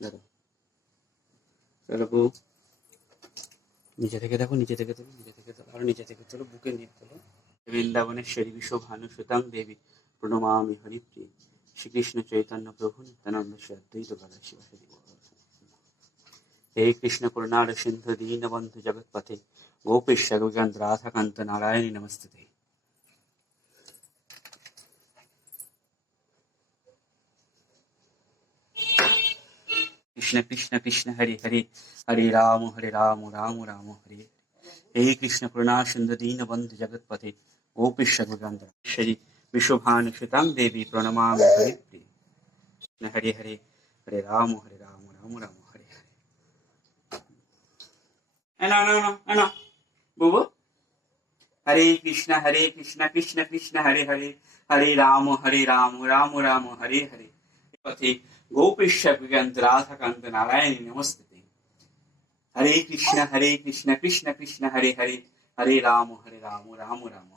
দাঁড়াও, চলো বউ, নিচে থেকে দেখো, নিচে থেকে তোলো, নিচে থেকে তোলো, আরো নিচে থেকে তোলো, বুকে নিয়ে তোলো। বৃন্দাবনেশ্বরী বিশ্বভানু সুতাং দেবী প্রণমামি হরিপ্রিয়ে। শ্রীকৃষ্ণ চৈতন্য প্রভু নিত্যানন্দ শ্রী অদ্বৈত গদাধর শিবাসাদি গৌর। হে কৃষ্ণ করুণার সিন্ধু দীনবন্ধু জগৎপথে গোপেশ গোবিন্দ রাধাকান্ত নারায়ণী নমস্তুতে। কৃষ্ণ কৃষ্ণ কৃষ্ণ হরে হরে, হরে রাম রাম রাম হরে হরে। হে কৃষ্ণ করুণা সিন্ধু দীনবন্ধু জগৎপথে গোপেশ গোবিন্দ রাধেশ্বরী বিশ্বভানু সুতাং দেবী প্রণমামি হরিপ্রিয়ে। কৃষ্ণ হরে হরে, হরে রাম রাম রাম হরে হরে। না না না না না বুবু, হরে কৃষ্ণ কৃষ্ণ কৃষ্ণ হরে হরে, হরে রাম রাম রাম হরে হরে। পথে গোপেশ গোবিন্দ রাধাকান্ত নারায়ণী নমস্তুতে। হরে কৃষ্ণ কৃষ্ণ কৃষ্ণ হরে হরে, হরে রাম রাম রাম